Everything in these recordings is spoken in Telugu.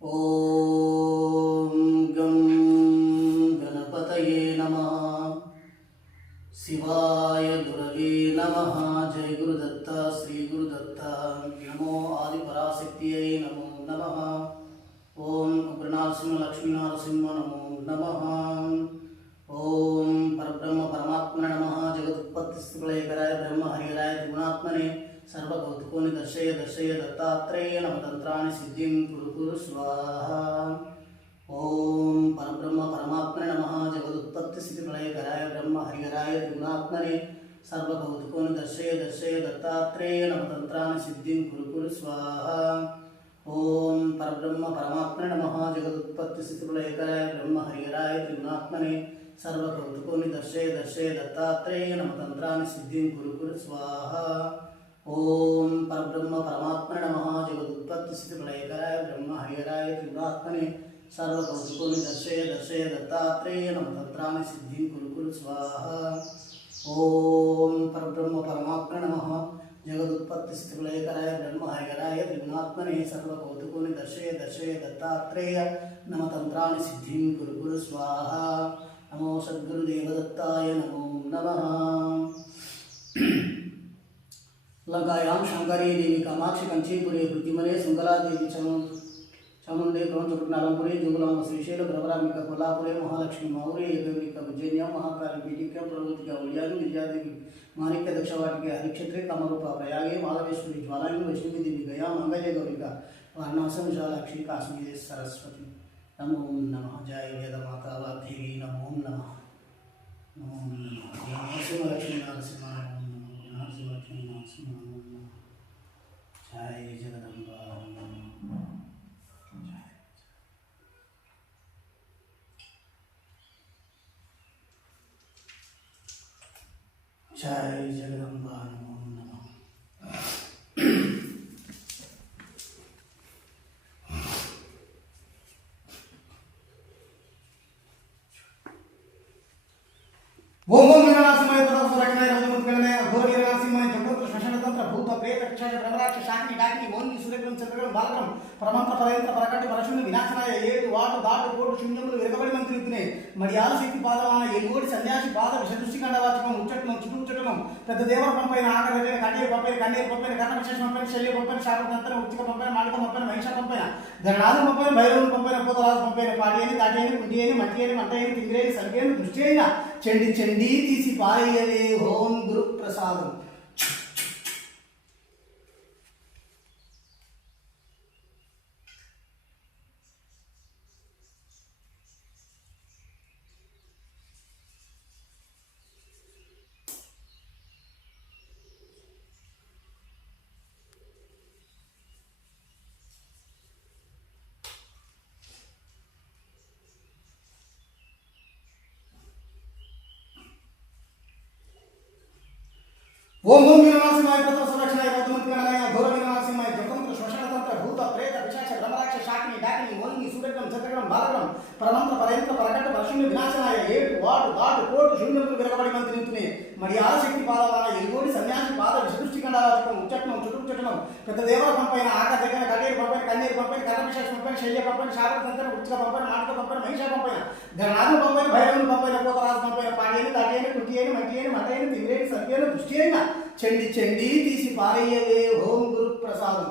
ఓం గం గణపతయే నమః. శివాయ గురవే నమః. జయ గురుదత్త శ్రీ గురుదత్త. నమో ఆది పరాశక్తియై నమో నమః. ఓం ఉగ్రనారసింహ లక్ష్మీ నరసింహ నమో నమః. ఓం పరబ్రహ్మ పరమాత్మనే నమః. జగదుత్పత్తి స్థితిలయకరాయ బ్రహ్మ హరిహరాయ త్రిగుణాత్మనే సర్వకౌతుకోని దర్శయ దర్శయ దత్తాత్రేయ నవతంత్రాన్ని సిద్ధిం కురు కురు స్వాహా. ఓం పరబ్రహ్మ పరమాత్మనే నమః. జగదుత్పత్తి స్థితి ప్రళయకరాయ బ్రహ్మ హరిహరాయ త్రిగుణాత్మనే సర్వకౌతుకోని దర్శయ దర్శయ దత్తాత్రేయ నవతంత్రాన్ని సిద్ధిం కురు కురు స్వాహా. ఓం పరబ్రహ్మ పరమాత్మనే నమః. జగదుత్పత్తి స్థితి ప్రళయకరాయ బ్రహ్మ హరిహరాయ త్రిగుణాత్మనే సర్వకౌతుకోని దర్శయ దర్శయ దత్తాత్రేయ నవతంత్రాన్ని సిద్ధిం కురు కురు స్వాహా. ఓం పరబ్రహ్మ పరమాత్మనే నమః. జగదుత్పత్తి స్థితి ప్రళయకరాయ బ్రహ్మ హరిహరాయ త్రిగుణాత్మనే సర్వకౌతుకోని దర్శయ దర్శయ దత్తాత్రేయ నవతంత్రాన్ని సిద్ధిం కురు కురు స్వాహా. ఓం పరబ్రహ్మ పరమాత్మనే నమః. జగదుత్పత్తి స్థితి ప్రళయకరాయ బ్రహ్మ హరిహరాయ త్రిగుణాత్మనే సర్వకౌతుకోని దర్శయ దర్శయ దత్తాత్రేయ నవతంత్రాన్ని సిద్ధిం కురు కురు స్వాహా. నమో సద్గురుదేవదత్తాయ నమో నమః. లంకాయాం శంకరీ దేవి కామాక్షి కంచీపురే బుద్ధిమనే శృంఖలాదేవి చాముండే క్రౌంచపుట్నాలంపురే జోగులాంబ శ్రీశైల ప్రవరాంబిక కొల్లాపురే మహాలక్ష్మి మౌరే ఏకవిక ఉజ్జయిన్యాం మహాకాళి పీఠిక ప్రవృతిక ఉయ్యాని గిరిజాదేవి మాణిక్య దక్షవాటికి హరిక్షత్రే కామరూప ప్రయాగే మాధవేశ్వరి జ్వాలాంగి వైష్ణవీదేవి గయా మంగజ గౌరిక వారణాసం విశాలాక్షి కాశ్మీరే సరస్వతి. నమో నమః. జయ వేదమాత వాగ్దేవి నమో నమః. నమో నమః. నరసింహ లక్ష్మీ నరసింహ నరసింహ లక్ష్మీ నరసింహ నమో నమః. జయ జగదంబ. జయ జగదంబ నమో నమః. ఓం ఓం గణనాథాయ పరమశివాయ రజముద్గణనాయ ఘోరవీరనాథాయ జగదంబ శ్మశానతంత్ర భూత ప్రేత పిశాచ బ్రహ్మరాక్ష శాకిని డాకిని మోహిని సూర్యగ్రహం చంద్రగ్రహం బాలగ్రహం పరమంత్ర పరయంత్ర పరకటి పరశుని వినాశనాయ ఏడు వాటు దాటు కోటు శూన్యములు విరగబడి మంత్రితునే మడియాల శక్తి పాదమాన ఎలుగోడి సన్యాసి పాద విషదృష్టి కండవాచకం ఉచ్చటనం చుట్టుముచ్చటనం పెద్ద దేవర పంపైన ఆకరైన కన్నీరు పంపైన కన్నీరు పంపైన కర్ణ విశేషం పంపైన శల్య పంపైన శాపతంత్రం ఉచ్చిక పంపైన మాడిక పంపైన మహిష పంపైన గణనాథం పంపైన భైరవుని పంపైన పూతరాజు పంపైన పాడియని దాటేని కుండియని మట్టియని మంటయని తింగిరేని సంగేని దృష్టి అయిన చెండి చెండి తీసి పారయ్యవే ఓం గురు ప్రసాదం. ఓం ఓం వీరనారసింహాయ ప్రథమ సంరక్షణాయ రజముద్గణనాయ ఘోరవీరనారసింహాయ జగదంబ శ్మశానతంత్ర భూత ప్రేత పిశాచ బ్రహ్మరాక్ష శాకిని డాకిని మోహిని సూర్యగ్రహం చంద్రగ్రహం బాలగ్రహం పరమంత్ర పరయంత్ర పరకట్ట పరశుని వినాశనాయ ఏడు వాటు దాటు కోటు శూన్యములు విరగబడి మంత్రితునే మరి ఆశక్తి పాదవాన ఎలుగోడి సన్యాసి పాద విషదృష్టి కండవాచకం ఉచ్చటనం చుట్టుముచ్చటనం పెద్ద దేవర పంపైన ఆక దగ్గర కన్నీరు పంపైన కన్నీరు పంపైన కర్ణ విశేష పంపైన శల్య పంపైన శాపతంత్రం ఉచ్చిక పంపైన మాటక పంపైన మహిష పంపైన గణనాథం పంపైన భైరవుని పంపైన పూతరాజు పంపైన పాడియని దాటేని కుంటియని మట్టియని మంటయని తింగిరేని సంగేని దృష్టి అయిన చెండి చెండి తీసి పారయ్యవే ఓం గురు ప్రసాదం.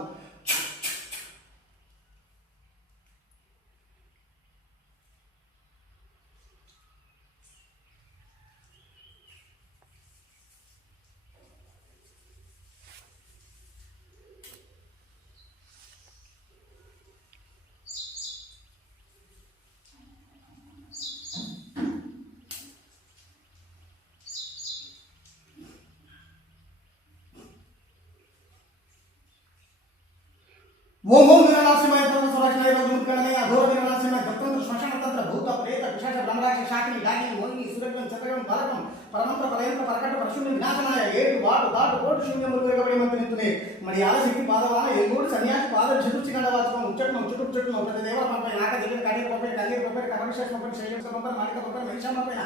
ఓం ఓం వీరనారసింహాయ ప్రథమ సంరక్షణాయ రజముద్గణనాయ ఘోరవీరనారసింహాయ జగదంబ శ్మశానతంత్ర భూత ప్రేత పిశాచ బ్రహ్మరాక్ష శాకిని డాకిని మోహిని సూర్యగ్రహం చంద్రగ్రహం బాలగ్రహం పరమంత్ర పరయంత్ర పరకట్ట పరశుని వినాశనాయ ఏడు వాటు దాటు కోటు శూన్యములు విరగబడి మంత్రితునే మరి ఆలశక్తి పాదవాన ఎలుగోడి సన్యాసి పాద విషదృష్టి కండవాచకం ఉచ్చటనం చుట్టుముచ్చటనం పెద్ద దేవర పంపైన ఆక దగ్గర కన్నీరు పంపైన కన్నీరు పంపైన కర్ణ విశేష పంపైన శల్య పంపైన మాణిక పంపైన మహిష పంపైన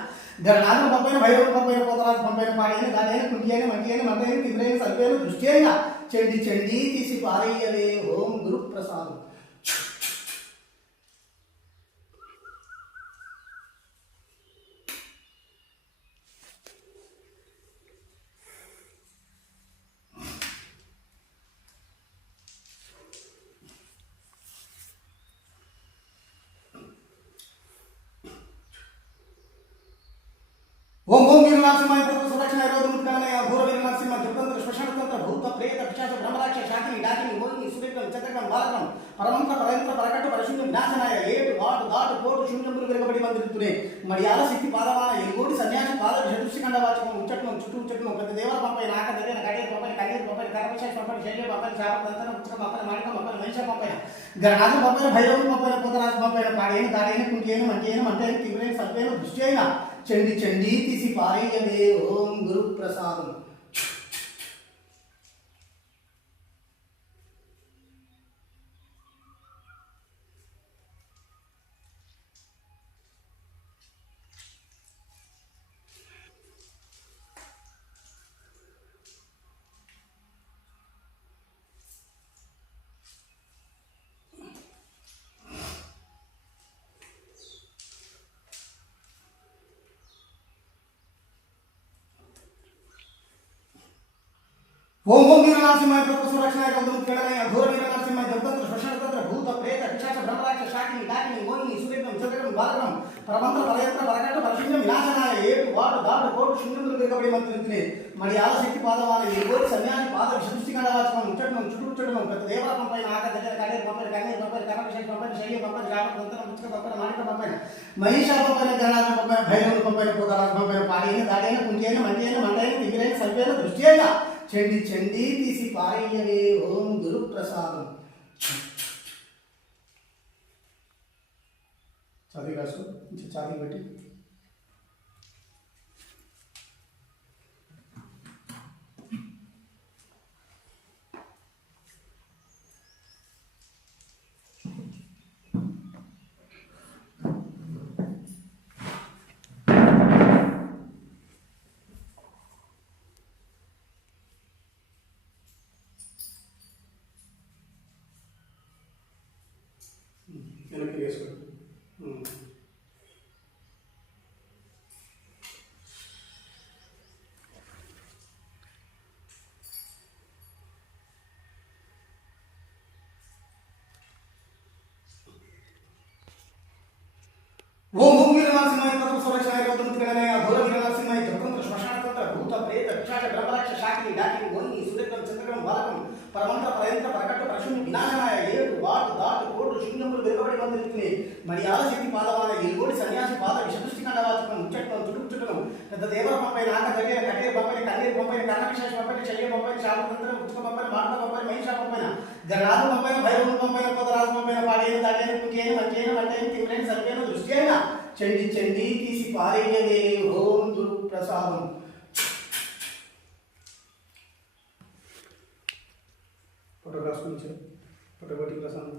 గణనాథం పంపైన భైరవుని పంపైన పూతరాజు పంపైన పాడియని దాటేని కుంటియని మంటియని మంటయని తింగిరేని సంగేని దృష్టి అయిన చెండి చెండి తీసి పారయ్యవే ఓం గురు ప్రసాదం. ఓం ఓం వీర నరసింహాయ ప్రభుత్వ సురక్షణాయ రోధముత్కరణయ ఘోర వీర నరసింహ దుర్గంధర శ్మశానతంత్ర భూత ప్రేత పిశాచ బ్రహ్మరాక్ష శాకిని డాకిని మోహిని సురేఖం చంద్రకం బాలకం పరమంత్ర పరయంత్ర పరకట్టు పరశూన్య వినాశనాయ ఏటు వాటు దాటు కోటు శూన్యములు విరగబడి మందిరుతునే మడియాల శక్తి పాదమాన ఎలుగోటి సన్యాసి పాద చతుర్శిఖండ వాచకం ఉచ్చటం చుట్టూ ఉచ్చటం పెద్ద దేవర పంపై నాక దగ్గర కడేరు పంపై కన్నీరు పంపై కరపశాఖ పంపై శల్య పంపై శాపదంతరం ఉచ్చక పంపై మాణికం పంపై మహిష పంపై గణనాథ పంపై భైరవుని పంపై పోతరాజు పంపై పాడేను కాడేను కుంకేను మంటేను మంటేను తీవ్రేను సల్పేను దృష్టి అయిన చెండి చెండి తీసి పారయ్యవే ఓం గురు ప్రసాదం. ఓం ఓం వీర నరసింహాయ ప్రభుత్వ సురక్షణాయ రోధముత్కరణయ ఘోర వీర నరసింహాయ దుర్గంధర శ్మశానతంత్ర భూత ప్రేత పిశాచ బ్రహ్మరాక్ష శాకిని డాకిని మోహిని సురేఖం చంద్రకం బాలకం పరమంత్ర పరయంత్ర పరకట్టు పరశూన్య వినాశనాయ ఏటు వాటు దాటు కోటు శూన్యములు విరగబడి మంత్రుతునే మడియాల శక్తి పాదమాన ఎలుగోటి సన్యాసి పాద విశుష్టిఖండ వాచకం ఉచ్చటం చుట్టూ ఉచ్చటం పెద్ద దేవర పంపై నాక దగ్గర కడేరు పంపై కన్నీరు పంపై కరపశాఖ పంపై శల్య పంపై శాపదంతరం ఉచ్చక పంపై మాణిక పంపై మహిష పంపై గణనాథ పంపై భైరవుని పంపై పోతరాజు పంపై పాడేను దాడేను కుంకేను మంటేను మంటేను తిగిరేను సల్పేను దృష్టి అయిన చెండి చెండి తీసి పారయ్యవే ఓం గురు ప్రసాదం. చదివి రాసు చదివి పెట్టి వెనక్కి వేసుకోండి. ఓం ఓం వీర నరసింహాయ ప్రభుత్వ సురక్షణాయ రోధముత్కరణయ ఘోర వీర నరసింహాయ దుర్గంధర శ్మశానతంత్ర భూత ప్రేత పిశాచ బ్రహ్మరాక్ష శాకిని డాకిని మోహిని సురేఖం చంద్రకం బాలకం పరమంత్ర పరయంత్ర పరకట్టు పరశూన్య వినాశనాయ ఏటు వాటు దాటు కోటు శూన్యములు విరగబడి మందిరుతునే మడియాల శక్తి పాదమాన ఎలుగోటి సన్యాసి పాద విశుష్టిఖండ వాచకం ఉచ్చటం చుట్టుచుట్టడం పెద్ద దేవర పంపై నాక దగ్గర కడేరు పంపై కన్నీరు పంపై కర్ణపిశాచ పంపై శల్య పంపై శాపదంతరం ఉచ్చక పంపై మాటక పంపై మహిష పంపై గణనాథ పంపై భైరవుని పంపై పోతరాజు పంపై పాడేను దాడేను కుంకేను మంటేను మంటేను తివ్రేను సల్పేను దృష్టి అయిన చెండి చెండి తీసి పారయ్యవే ఓం గురు ప్రసాదం. ఫోటోగ్రాఫ్స్ గురించి ఫోటోగ్రఫీ ప్రసాదం.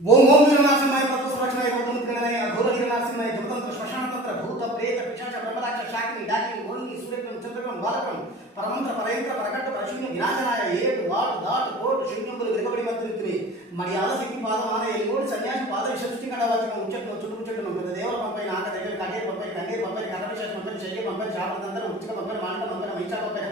ఓం ఓం వీర నరసింహాయ ప్రభుత్వ సురక్షణాయ రోధముత్కరణయ ఘోర వీర నరసింహాయ దుర్గంధర శ్మశానతంత్ర భూత ప్రేత పిశాచ బ్రహ్మరాక్ష శాకిని డాకిని మోహిని సురేఖం చంద్రకం బాలకం పరమంత్ర పరయంత్ర పరకట్టు పరశూన్య వినాశనాయ ఏటు వాటు దాటు కోటు శూన్యములు విరగబడి మంత్రుతునే మడియాల శక్తి పాదమాన ఎలుగోటి సన్యాసి పాద విశుష్టిఖండ వాచకం ఉచ్చటం చుట్టూ ఉచ్చటం పెద్ద దేవర పంపై నాక దగ్గర కడేరు పంపై కన్నీరు పంపై కరపశాఖ పంపై శల్య పంపై శాపదంతరం ఉచ్చక పంపై మాణిక పంపై మహిష పంపై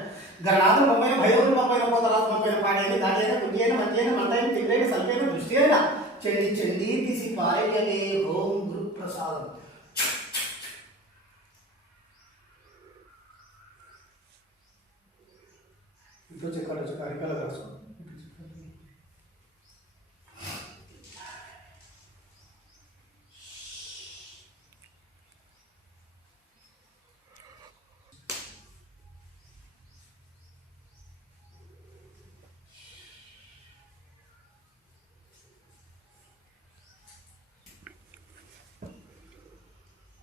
గణనాథ పంపై భైరవుని పంపై పోతరాజు పంపై పాడేను దాడేను కుంకేను మంటేను మంటేను తివ్రేను సల్పేను దృష్టి అయిన చెండి చెండి తీసి పారయ్యవే ఓం గురు ప్రసాదం. ఇటు చెక్క అరికాల రాసుకో.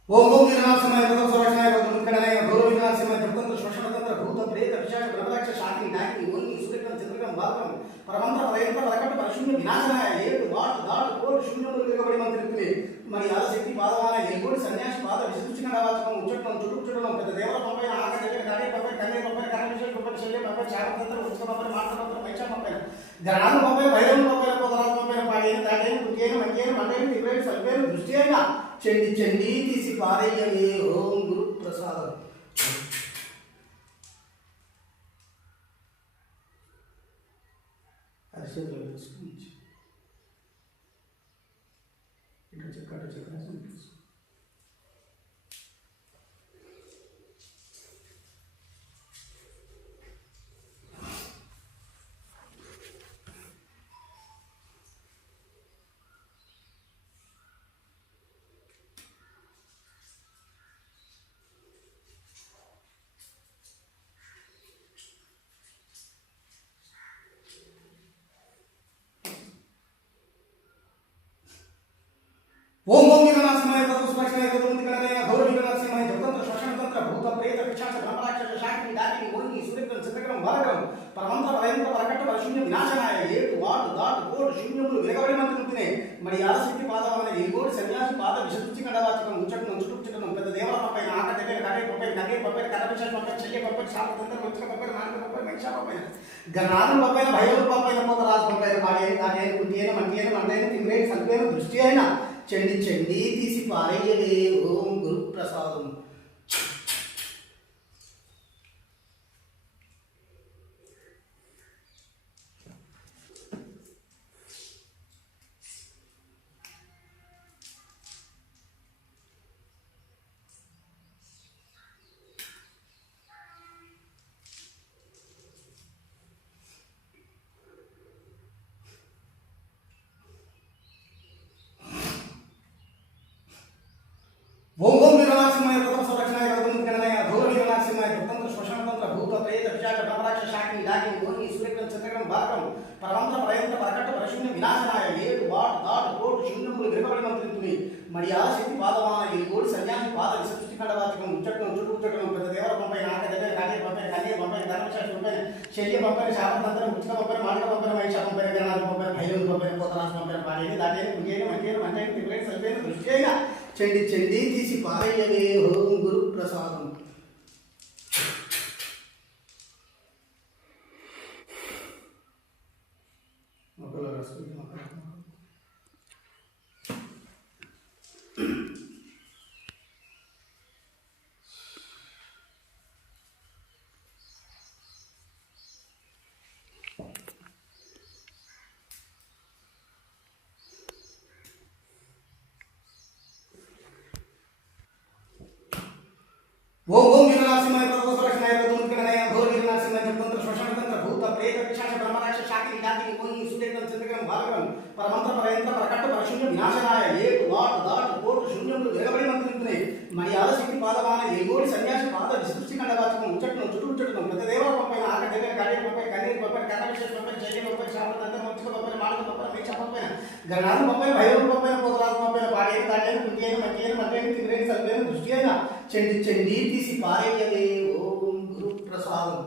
ఓం ఓం వీరనాథసింహాయ సంరక్షణాయ గణాయ గౌరవ వీరనాథసింహాయ దుర్గంధ శ్మశానతంత్ర భూత ప్రేత విశాఖ బ్రహ్మరాక్ష శాకిని నాయకుని ఓని సురేఖం చంద్రకం బాలకం పరమంత్ర ప్రయంత్ర వరకట్టు పరశూన్య వినాశనాయ ఏడు దాటు కోటి శూన్యములు విరగబడి మంత్రిత్తుమే మరి ఆలశక్తి పాదవాన ఎల్గోడి సన్యాసి పాద విశిష్టిన వాచకం ఉచ్చటం చుట్టుచుట్టడం పెద్ద దేవర పంపైన ఆక దగ్గర గాడే పంపై కన్నే పంపై కర్మశేష పంపై శల్య పంపై చాపతంత్ర ఉచ్చక పంపై మాటతంత్ర పైచ పంపై గణాలు పంపై భైరవ పంపై పోతరాజు పంపై పాడేన తాగేన కుంకేన మంకేన మండేన తివ్రేన సల్పేన దృష్టి అయినా చండి చండి తీసి పారయ్యవే ఓం గురు ప్రసాదం. అరిచేతులు వేసుకుని ఇక్కడ చక్కట చక్కర ఓం ఓం వీరనాథసింహాయ తత్వస్పర్శనాయ గణాయ గౌరవ వీరనాథసింహాయ దుర్గంధ శ్మశానతంత్ర భూత ప్రేత పిశాచ బ్రహ్మరాక్షస శాకిని దాకిని ఓని సురేఖం చంద్రకం బాలకం పరమంత్ర ప్రయంత్ర వరకట్టు పరశూన్య వినాశనాయ ఏడు దాటు కోటి శూన్యములు విరగబడి మంత్రుతున్నాయి మరి ఆలశక్తి పాదవాన ఎల్గోడి సన్యాసి పాద విశుద్ధి కండవాచకం ఉచ్చటం చుట్టుచుట్టడం పెద్ద దేవర పంపై ఆక దగ్గర గాడే పంపై నగే పంపై కర్మశేష పంపై చెల్లి పంపై శాపతంత్ర ఉచ్చక పంపై మానక పంపై మహిషా పంపై గణాలు పంపై భైరవ పంపై పోతరాజు పంపై పాడేన తాగేన కుంటేన మంటేన మండేన తిమ్రేన సల్పేన దృష్టి అయినా చండి చండి తీసి పారయ్యవే ఓం గురు ప్రసాదం. ఓం ఓం వీరనాథసింహాయ సంరక్షణాయ గణాయ గౌరవ వీరనాథసింహాయ దుర్గంధ శ్మశానతంత్ర భూత ప్రేత విశాఖ బ్రహ్మరాక్ష శాకిని దాకిని ఓని సురేఖం చంద్రకం బాలకం పరమంత్ర ప్రయంత్ర వరకట్టు పరశూన్య వినాశనాయ ఏడు దాటు కోటి శూన్యములు విరగబడి మంత్రిత్తుమే మరి ఆలశక్తి పాదవాన ఎల్గోడి సన్యాసి పాద విశిష్టి కండవాచకం ఉచ్చటం చుట్టుచుట్టడం పెద్ద దేవర పంపై ఆక దగ్గర గాడే పంపై కన్నే పంపై కర్మశేష పంపై శల్య పంపై శాపతంత్రం ఉచ్చక పంపై మానక పంపై మహిష పంపై గణాలు పంపై భైరవ పంపై పోతరాజు పంపై పాడేని దాటేని కుంగేని మంకేని మంటేని తివ్రేని సల్పేని దృష్టి అయినా చండి చండి తీసి పారయ్యవే ఓం గురు ప్రసాదం. ఓం ఓం వీరనాథసింహాయ సంరక్షణాయ గణాయ గౌరవ వీరనాథసింహాయ దుర్గంధ శ్మశానతంత్ర భూత ప్రేత పిశాచ బ్రహ్మరాక్షస శాకిని దాకిని ఓని సురేఖం చంద్రకం బాలకం పరమంత్ర ప్రయంత్ర వరకట్టు పరశూన్య వినాశనాయ ఏడు దాటు కోటి శూన్యములు విరగబడి మంత్రిత్తున్నాయి మరి ఆలశక్తి పాదవాన ఎల్గోడి సన్యాసి పాద విశిష్టి కండవాచకం ఉచ్చటం చుట్టుచుట్టడం పెద్ద దేవర పంపై ఆక దగ్గర గాడే పంపై కన్నే పంపై కర్మశేష పంపై చెల్లి పంపై శాపతంత్ర ఉచ్చక పంపై మానక పంపై మహిషా పంపై గణాలు పంపై భైరవ పంపై పోతరాజు పంపై పాడేన తాగేన కుంకేన మంకేన మంటేన తివ్రేన సల్పేన దృష్టి అయినా చండి చండి తీసి పారయ్యవే ఓం గురు ప్రసాదం.